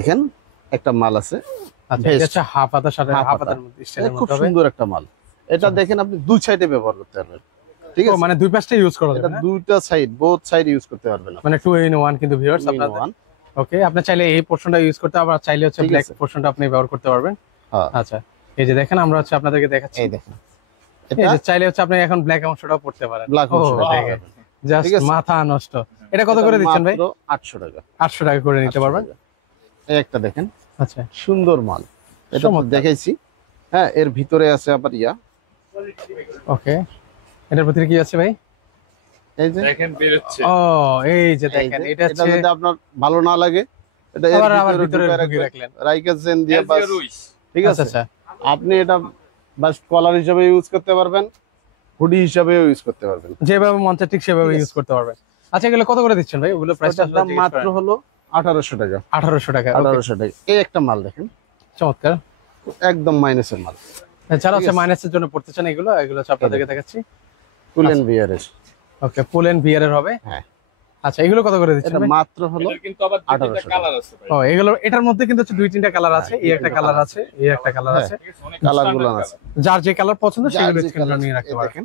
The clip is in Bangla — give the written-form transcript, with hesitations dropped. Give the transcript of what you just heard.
দেখেন একটা মাল আছে, আচ্ছা এটা হচ্ছে হাফ হাতার সাথে হাফ হাতার মধ্যে স্টাইলের মধ্যে খুব হবে। সুন্দর একটা মাল। এটা দেখেন আপনি দুই সাইডে ব্যবহার করতে পারবেন, ঠিক ও আছে? মানে দুই পাশটা ইউজ করা এটা যাবে না? দুইটা সাইড, বোথ সাইড ইউজ করতে পারবেন আপনি। মানে 2 in 1 কিন্তু ভিউয়ার্স Two in আপনাদের। one, ওকে, আপনি চাইলে এই পোরশনটা ইউজ করতে, আবার চাইলে হচ্ছে ঠিক ব্ল্যাক আছে। পোরশনটা আপনি ব্যবহার করতে পারবেন। হ্যাঁ, আচ্ছা, এই যে দেখেন আমরা হচ্ছে আপনাদেরকে দেখাচ্ছি। এই দেখেন এই এটা যে চাইলে হচ্ছে আপনি এখন ব্ল্যাক অংশটাও পড়তে পারেন। ব্ল্যাক ও অংশটা দেখেন, পাবেন। জাস্ট ঠিক আছে। মাথা নষ্ট। এটা কত করে দিচ্ছেন ভাই? মাত্র 800 টাকা। 800 টাকা করে নিতে 800 পারবেন। টাকা। এই একটা দেখেন আচ্ছা, সুন্দর মাল, এটা তো চমৎকার। দেখাইছি। হ্যাঁ, এর ভিতরে আছে আবার ইয়া, ওকে, এটার ভিতরে কি আছে ভাই? এই যে দেখেন বের হচ্ছে। ও এই যে এই দেখেন, যে, এটা এটা হচ্ছে যদি আপনার ভালো না লাগে এটা এর আবার ভিতরে ঢুকায় ঢুকিয়ে রাখবেন, রাখলেন। রাইকা চেন দিয়ে As বাস, your wish। ঠিক আচ্ছা আছে? আচ্ছা, আপনি এটা বাস কলার হিসেবে ইউজ করতে পারবেন, হুডি হিসেবেও ইউজ করতে পারবেন। যেভাবে মন চায় ঠিক সেভাবে ঠিক আছে। ইউজ করতে পারবেন। আচ্ছা, এগুলো কত করে দিচ্ছেন ভাই? ওগুলো প্রাইসটা ওটার দাম মাত্র হলো 1800 টাকা। 1800 টাকা। ওকে, 1800 টাকা। এই একটা মাল দেখেন, চমৎকার। একদম মাইনাসের মাল, যারা হচ্ছে আছে। মাইনাসের জন্য পড়তে চান এগুলো হচ্ছে আপনাদেরকে দেখাচ্ছি। কুলেন বিয়ারের। ওকে, পুল এন্ড বিয়ারের হবে। হ্যাঁ, আচ্ছা, এগুলো কত করে দিচ্ছেন এটা ভাই? মাত্র হলো এটার কিন্তু আবার দুইটা 1800 কালার আছে ভাই। ও এগুলো, এটার মধ্যে কিন্তু হচ্ছে 2-3টা কালার আছে। এই একটা কালার আছে, এই একটা কালার হ্যাঁ, আছে। ঠিক আছে, অনেক কালার গুলো standard আছে। colour। যার যে কালার পছন্দ যার সেগুলো যে স্ক্রিনশট colour, নিয়ে রাখতে এই পারেন। দেখেন